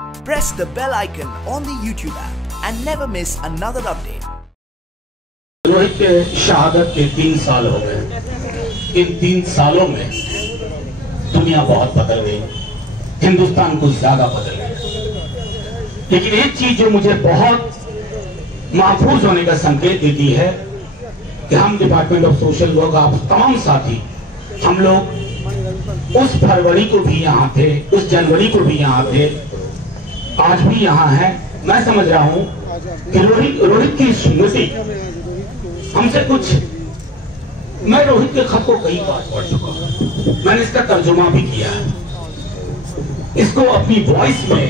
Press the bell icon on the YouTube app and never miss another update. Rohit के शहादत के 3 साल हो गए। इन 3 सालों में दुनिया बहुत बदल गई, हिंदुस्तान कुछ ज्यादा बदल गया। लेकिन एक चीज जो मुझे बहुत महफूज होने का संकेत देती है कि हम डिपार्टमेंट ऑफ सोशल वर्क, आप तमाम साथी, हम लोग उस फरवरी को भी यहाँ थे, उस जनवरी को भी यहाँ थे, आज भी यहाँ है। मैं समझ रहा हूँ कि रोहित की स्मृति हमसे कुछ, मैं रोहित के खत को कई बार पढ़ चुका हूँ, मैंने इसका तर्जुमा भी किया है। इसको अपनी वॉइस में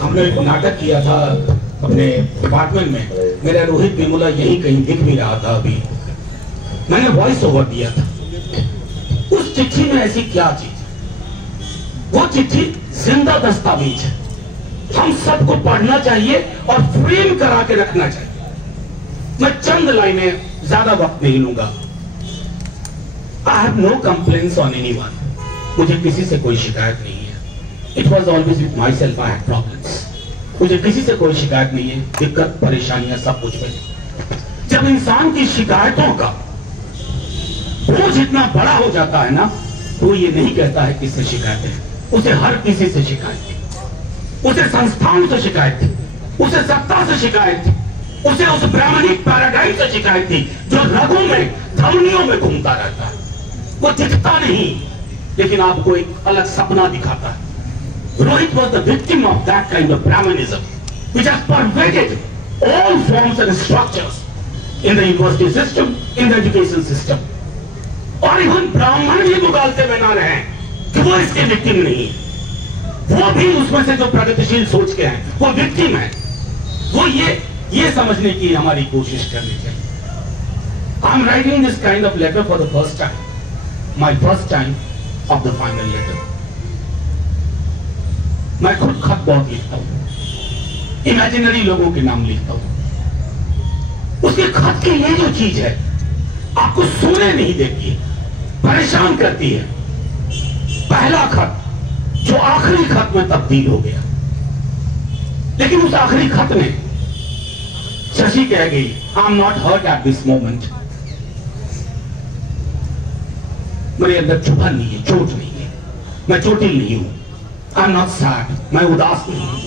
हमने एक नाटक किया था अपने डिपार्टमेंट में, मेरा रोहित वेमुला यही कहीं दिख भी रहा था। अभी मैंने वॉइस ओवर दिया था। उस चिट्ठी में ऐसी क्या चीज, वो चिट्ठी जिंदा दस्तावेज है, हम सबको पढ़ना चाहिए और फ्रेम करा के रखना चाहिए। मैं चंद लाइनें, ज्यादा वक्त नहीं लूंगा। I have no complaints on anyone, मुझे किसी से कोई शिकायत नहीं है। It was always with myself I had problems. मुझे किसी से कोई शिकायत नहीं है, दिक्कत परेशानियां सब कुछ में। जब इंसान की शिकायतों का बोझ इतना बड़ा हो जाता है ना, तो ये नहीं कहता है किससे शिकायत है, उसे हर किसी से शिकायत थी, उसे संस्थान से शिकायत थी, उसे सत्ता से शिकायत थी, उसे उस ब्राह्मणिक पैराडाइम से शिकायत थी जो रगों में, धमनियों में घूमता रहता है। वो दिखता नहीं, लेकिन आपको एक अलग सपना दिखाता है। Rohit was the victim of that kind of Brahmanism, which has pervaded all forms and structures in the university system, in the education system. और इवन ब्राह्मण भी मुगालते में ना रहे कि वो इसके विक्टिम नहीं है, वो भी उसमें से जो प्रगतिशील सोच के हैं वो विक्टिम है। वो ये समझने की हमारी कोशिश करनी चाहिए। I am writing this kind of letter for the first time, my first time of the final letter. मैं खुद खत बहुत लिखता हूं, इमेजिनरी लोगों के नाम लिखता हूं। उसके खत की ये जो चीज है आपको सोने नहीं देती है, परेशान करती है। पहला खत जो आखिरी खत में तब्दील हो गया, लेकिन उस आखिरी खत में शशि कह गई, I am not hurt at this moment. मेरे अंदर चुभन नहीं है, चोट नहीं है, मैं चोटिल नहीं हूं। आई एम नॉट सैड, मैं उदास नहीं हूं।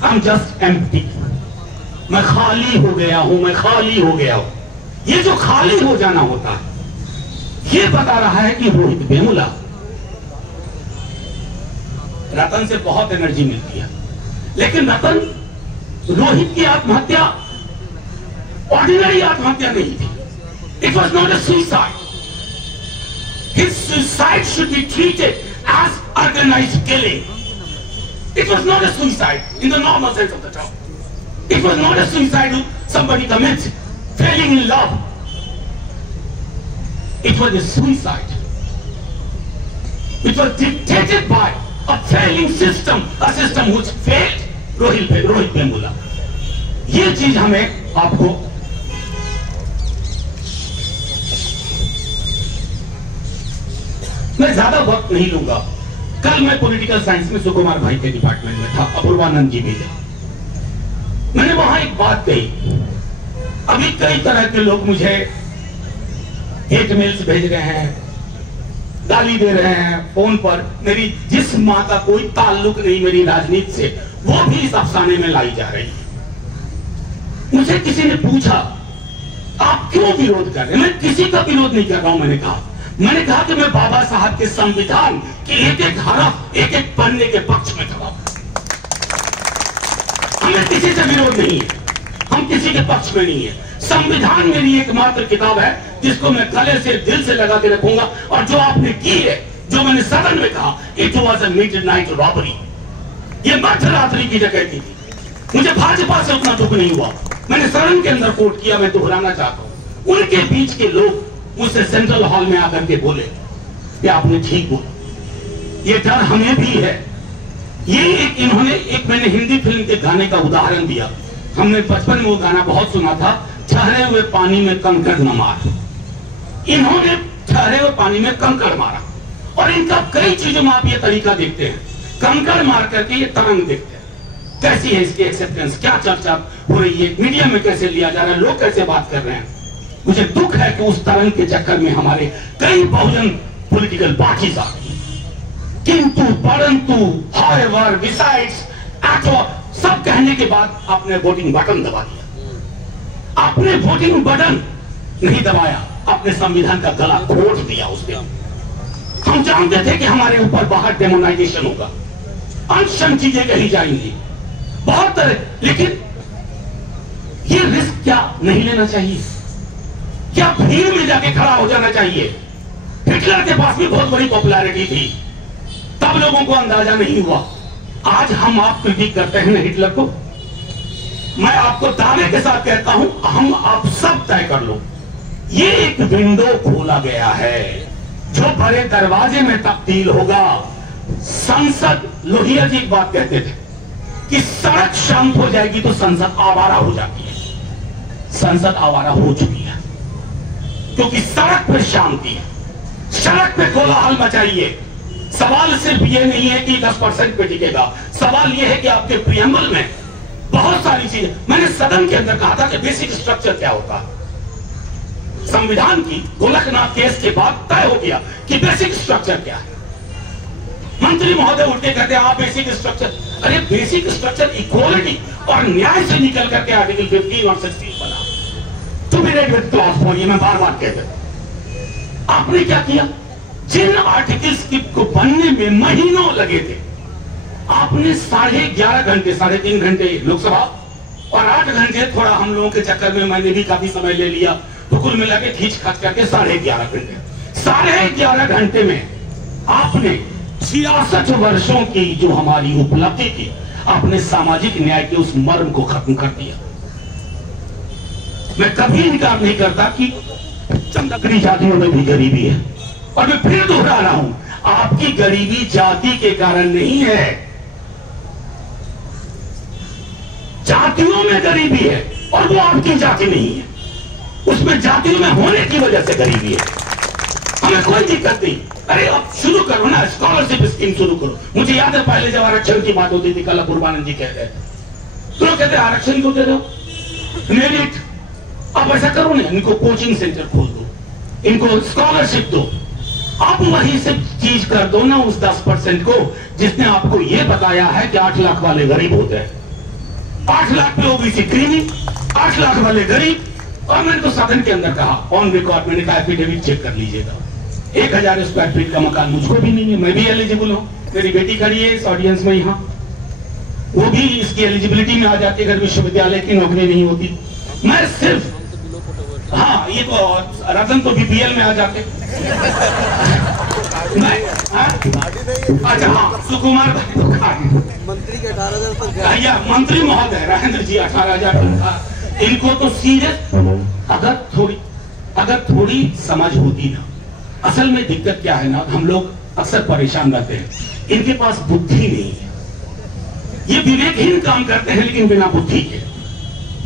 आई एम जस्ट एम्प्टी, मैं खाली हो गया हूं, मैं खाली हो गया हूं। ये जो खाली हो जाना होता है, ये बता रहा है कि रोहित वेमुला, रतन से बहुत एनर्जी मिलती है, लेकिन रतन, रोहित की आत्महत्या ऑर्डिनरी आत्महत्या नहीं थी। It was not a suicide. His suicide should be treated as organised killing. It was not a suicide in the normal sense of the term. It was not a suicide somebody commits failing in love. It was a suicide which was dictated by a failing system, a system which failed Rohit Vemula. ये चीज हमें आपको मैं ज्यादा वक्त नहीं लूंगा। कल मैं पॉलिटिकल साइंस में सुकुमार भाई के डिपार्टमेंट में था, अपूर्वानंद जी भी थे। मैंने वहां एक बात कही, अभी कई तरह के लोग मुझे हेट मेल्स भेज रहे हैं, गाली दे रहे हैं फोन पर। मेरी जिस मां का कोई ताल्लुक नहीं मेरी राजनीति से, वो भी इस अफसाने में लाई जा रही है। मुझे किसी ने पूछा आप क्यों विरोध कर रहे हैं? मैं किसी का विरोध नहीं कर रहा हूं। मैंने कहा कि मैं बाबा साहब के संविधान के एक एक हरफ, एक एक पन्ने के पक्ष में खड़ा हूं। हमें किसी से विरोध नहीं है, हम किसी के पक्ष में नहीं है। संविधान मेरी एकमात्र किताब है जिसको मैं गले से, दिल से लगा के रखूंगा। और जो आपने की है, जो मैंने सदन में कहा, it was a midnight robbery, ये मध्यरात्रि की जगह थी। मुझे भाजपा से उतना दुख नहीं हुआ। मैंने सदन के अंदर कोट किया, मैं दोहराना चाहता हूं। उनके बीच के लोग मुझसे सेंट्रल हॉल में आकर के बोले कि आपने ठीक बोला, ये डर हमें भी है। ये मैंने हिंदी फिल्म के गाने का उदाहरण दिया। हमने बचपन में वो गाना बहुत सुना था, ठहरे हुए पानी में कंकड़ न मार। इन्होंने ठहरे हुए पानी में कंकड़ मारा और इनका कई चीजों में आप ये तरीका देखते हैं, कंकड़ मार करके ये तरंग देखते हैं। कैसी है इसकी एक्सेप्टेंस, क्या चर्चा हो रही है, मीडिया में कैसे लिया जा रहा है, लोग कैसे बात कर रहे हैं। मुझे दुख है कि उस तरंग के चक्कर में हमारे कई बहुजन पॉलिटिकल पार्टीज आ गई, किंतु परंतु हाउएवर बिसाइड्स सब कहने के बाद आपने वोटिंग बटन दबा दिया। आपने वोटिंग बटन नहीं दबाया, आपने संविधान का गला घोट दिया उसके। हम जानते थे कि हमारे ऊपर बाहर डेमोनाइजेशन होगा, अनशन चीजें कही जाएंगी बहुत तरह, लेकिन ये रिस्क क्या नहीं लेना चाहिए? क्या भीड़ में जाके खड़ा हो जाना चाहिए? हिटलर के पास भी बहुत बड़ी पॉपुलैरिटी थी, तब लोगों को अंदाजा नहीं हुआ। आज हम आप क्रिटिक करते हैं ना हिटलर को, मैं आपको दावे के साथ कहता हूं, हम आप सब तय कर लो, ये एक विंडो खोला गया है जो बड़े दरवाजे में तब्दील होगा। संसद, लोहिया जी एक बात कहते थे कि सड़क शांत हो जाएगी तो संसद आवारा हो जाती है। संसद आवारा हो चुकी है, क्योंकि सड़क पर शांति है, सड़क पे कोलाहल मचाइए। सवाल सिर्फ ये नहीं है कि 10% पे टिकेगा, सवाल ये है कि आपके प्रियम्बल में बहुत सारी चीजें, मैंने सदन के अंदर कहा था कि बेसिक स्ट्रक्चर क्या होता है। संविधान की गोलकनाथ केस के बाद तय हो गया कि बेसिक स्ट्रक्चर क्या है। मंत्री महोदय उठ के कहते हैं आप बेसिक स्ट्रक्चर, अरे बेसिक स्ट्रक्चर इक्वालिटी और न्याय से निकल करके आर्टिकल 15 और 16 बना। To be read with clause 4, ये मैं बार बार कहता हूं। आपने क्या किया? जिन आर्टिकल्स को बनने में महीनों लगे थे, आपने 11.5 घंटे, 3.5 घंटे लोकसभा और 8 घंटे थोड़ा हम लोगों के चक्कर में मैंने भी काफी समय ले लिया, तो कुल मिला के खींच खाच करके 11.5 घंटे। 11.5 घंटे में आपने 66 वर्षों की जो हमारी उपलब्धि थी, आपने सामाजिक न्याय के उस मर्म को खत्म कर दिया। मैं कभी इनकार नहीं करता कि चंद अकड़ी जातियों में भी गरीबी है, और मैं फिर दोहरा रहा हूं, आपकी गरीबी जाति के कारण नहीं है, जातियों में गरीबी है और वो आपकी जाति नहीं है, उसमें जातियों में होने की वजह से गरीबी है। हमें कोई दिक्कत नहीं, अरे अब शुरू करो ना, स्कॉलरशिप स्कीम शुरू करो। मुझे याद है पहले जब आरक्षण की बात होती थी, कल पूर्वानंद जी कहते हैं, तो लोग कहते हैं आरक्षण क्यों दे रहे हो, मेरिट। अब ऐसा करो ना, इनको कोचिंग सेंटर खोल दो, इनको स्कॉलरशिप दो, आप वहीं से चीज कर दो ना उस 10% को जिसने आपको यह बताया है कि 8 लाख वाले गरीब होते हैं। 8 लाख पे ओबीसी क्रीमी, 8 लाख वाले गरीब। और मैंने तो सदन के अंदर कहा, ऑन रिकॉर्ड मैंने कहा एफिडेविट चेक कर लीजिएगा, 1000 स्क्वायर फीट का मकान मुझको भी नहीं है, मैं भी एलिजिबल हूं, मेरी बेटी खड़ी है इस ऑडियंस में यहां, वो भी इसकी एलिजिबिलिटी में आ जाती है अगर विश्वविद्यालय की नौकरी नहीं होती। मैं सिर्फ, हाँ ये तो रतन तो बीपीएल में आ जाते। मैं अच्छा हाँ, सुकुमार भाई तो मंत्री के 18,000 तक भैया, मंत्री महोदय राजेंद्र जी 18,000, इनको तो सीरियस, अगर थोड़ी समझ होती ना। असल में दिक्कत क्या है ना, हम लोग अक्सर परेशान रहते हैं, इनके पास बुद्धि नहीं है, ये विवेकहीन काम करते हैं लेकिन बिना बुद्धि के।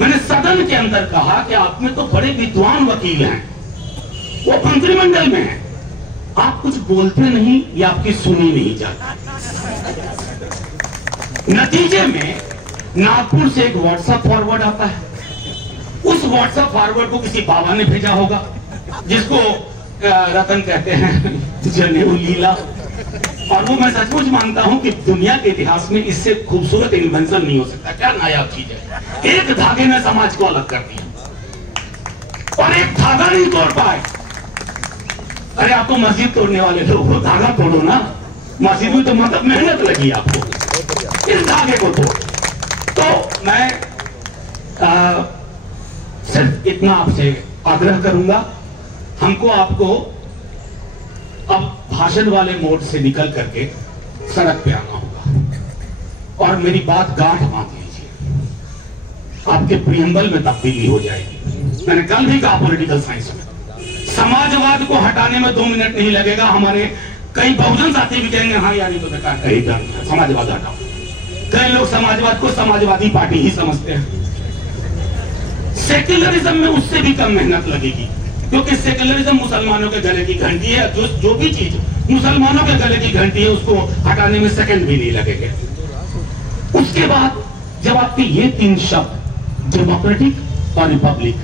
मैंने सदन के अंदर कहा कि आप में तो बड़े विद्वान वकील हैं, वो मंत्रिमंडल में हैं, आप कुछ बोलते नहीं या आपकी सुनी नहीं जाती। नतीजे में नागपुर से एक व्हाट्सएप फॉरवर्ड आता है, उस व्हाट्सएप फॉरवर्ड को किसी बाबा ने भेजा होगा जिसको रतन कहते हैं जनेऊ लीला। और वो मैं सचमुच मानता हूं कि दुनिया के इतिहास में इससे खूबसूरत इन्वेंशन नहीं हो सकता। क्या नायाब चीज है, एक धागे ने समाज को अलग कर दिया और एक धागा नहीं तोड़ पाए। अरे आप तो मस्जिद तोड़ने वाले लोग, वो धागा तोड़ो ना, मस्जिद में तो मतलब मेहनत लगी आपको, इस धागे को तोड़। तो मैं सिर्फ इतना आपसे आग्रह करूंगा, हमको आपको अब भाषण वाले मोड से निकल करके सड़क पे आना होगा और मेरी बात गांठ बांध लीजिए, आपके प्रियम्बल में तब्दीली हो जाएगी। मैंने कल भी कहा पॉलिटिकल साइंस में समाजवाद को हटाने में 2 मिनट नहीं लगेगा। हमारे कई बहुजन साथी भी कहेंगे हाँ यार ये तो बेकार कही जाए, समाजवाद हटाओ। कई लोग समाजवाद को समाजवादी पार्टी ही समझते हैं। सेक्युलरिज्म में उससे भी कम मेहनत लगेगी, क्योंकि सेक्युलरिज्म मुसलमानों के गले की घंटी है। जो भी चीज मुसलमानों के गले की घंटी है उसको हटाने में सेकंड भी नहीं लगेंगे। उसके बाद जब आपके ये तीन शब्द डेमोक्रेटिक और रिपब्लिक,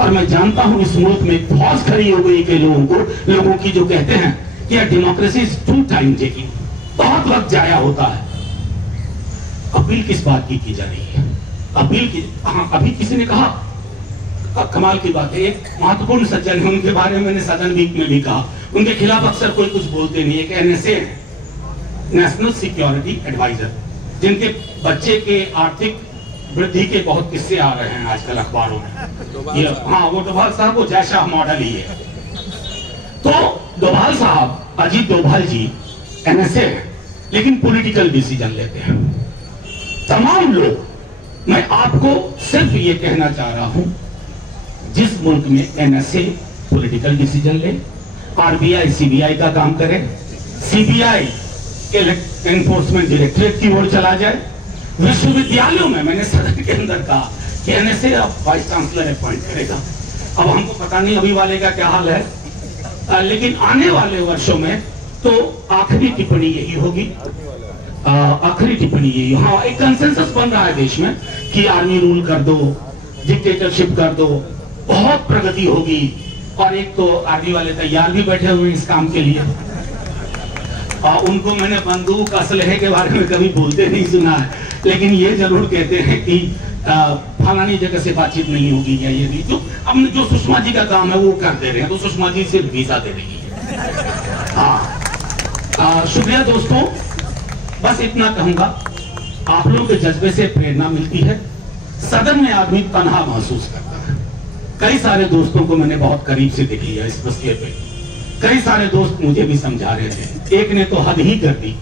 और मैं जानता हूं इस मुल्क में फौज खड़ी हो गई के लोगों की जो कहते हैं कि democracy is too time taking, बहुत वक्त जाया होता है। अपील किस बात की जा रही है? अपील की, हाँ, अभी किसी ने कहा, कमाल की बात है, एक महत्वपूर्ण सज्जन है, उनके बारे में मैंने सदन वीक में भी कहा, उनके खिलाफ अक्सर कोई कुछ बोलते नहीं। एक NSA है, नेशनल सिक्योरिटी एडवाइजर, जिनके बच्चे के आर्थिक वृद्धि के बहुत किस्से आ रहे हैं आजकल अखबारों में। ये, हाँ, वो डोभाल साहब, वो जय शाह मॉडल ही है। तो डोभाल साहब, अजीत डोभाल जी NSA है, लेकिन पॉलिटिकल डिसीजन लेते हैं। तमाम लोग, मैं आपको सिर्फ ये कहना चाह रहा हूं, जिस मुल्क में NSA पॉलिटिकल डिसीजन ले, RBI CBI का काम करे, CBI एनफोर्समेंट डायरेक्टरेट की ओर चला जाए, विश्वविद्यालयों में, मैंने सदन के अंदर कहा कि NSA अब वाइस चांसलर अपॉइंट करेगा। अब हमको पता नहीं अभी वाले का क्या हाल है, लेकिन आने वाले वर्षों में तो आखिरी टिप्पणी यही होगी, आखिरी टिप्पणी यही। हाँ, एक कंसेंसस बन रहा है देश में कि आर्मी रूल कर दो, डिक्टेटरशिप कर दो, बहुत प्रगति होगी। और एक तो आर्मी वाले तैयार भी बैठे हुए इस काम के लिए, और उनको मैंने बंदूक असलहे के बारे में कभी बोलते नहीं सुना है, लेकिन ये जरूर कहते हैं कि फलानी जगह से बातचीत नहीं होगी या ये नहीं। जो सुषमा जी का काम है वो कर दे रहे हैं, तो सुषमा जी सिर्फ वीजा दे रही है। हाँ, शुक्रिया दोस्तों, बस इतना कहूंगा, आप लोगों के जज्बे से प्रेरणा मिलती है। सदन में आदमी तन्हा महसूस करता है। कई सारे दोस्तों को मैंने बहुत करीब से देख लिया इस मसले पे, कई सारे दोस्त मुझे भी समझा रहे थे। एक ने तो हद ही कर दी,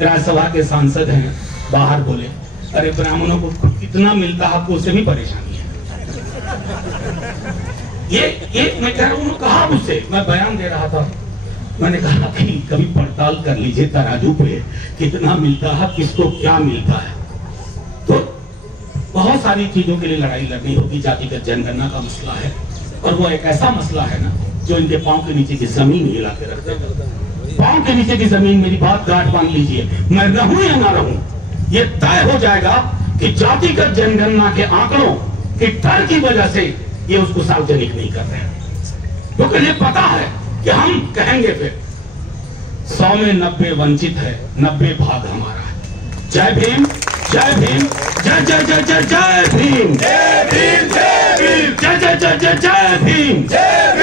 राज्यसभा के सांसद हैं, बाहर बोले, अरे ब्राह्मणों को कितना मिलता है, आपको उससे भी परेशानी है। ये मैं कह रहा हूं, कहा मुझसे, मैं बयान दे रहा था, मैंने कहा कि कभी पड़ताल कर लीजिए तराजू पे, कितना मिलता है, किसको क्या मिलता है। तो बहुत सारी चीजों के लिए लड़ाई लड़नी होगी। जातिगत जनगणना का मसला है, और वो एक ऐसा मसला है ना जो इनके पांव के नीचे की जमीन हिला के रख देगा। पांव के नीचे की जमीन, मेरी बात गांठ बांध लीजिए, मैं रहूं या ना रहूं, ये तय हो जाएगा कि जातिगत जनगणना के आंकड़ों के डर की वजह से ये उसको सार्वजनिक नहीं कर रहे हैं, क्योंकि ये पता है कि हम कहेंगे फिर 100 में 90 वंचित है, 90 भाग हमारा है। जय भीम, जय भीम, जय जय जय जय जय भीम, जय भीम, जय भीम, जय जय जय जय जय भीम, जय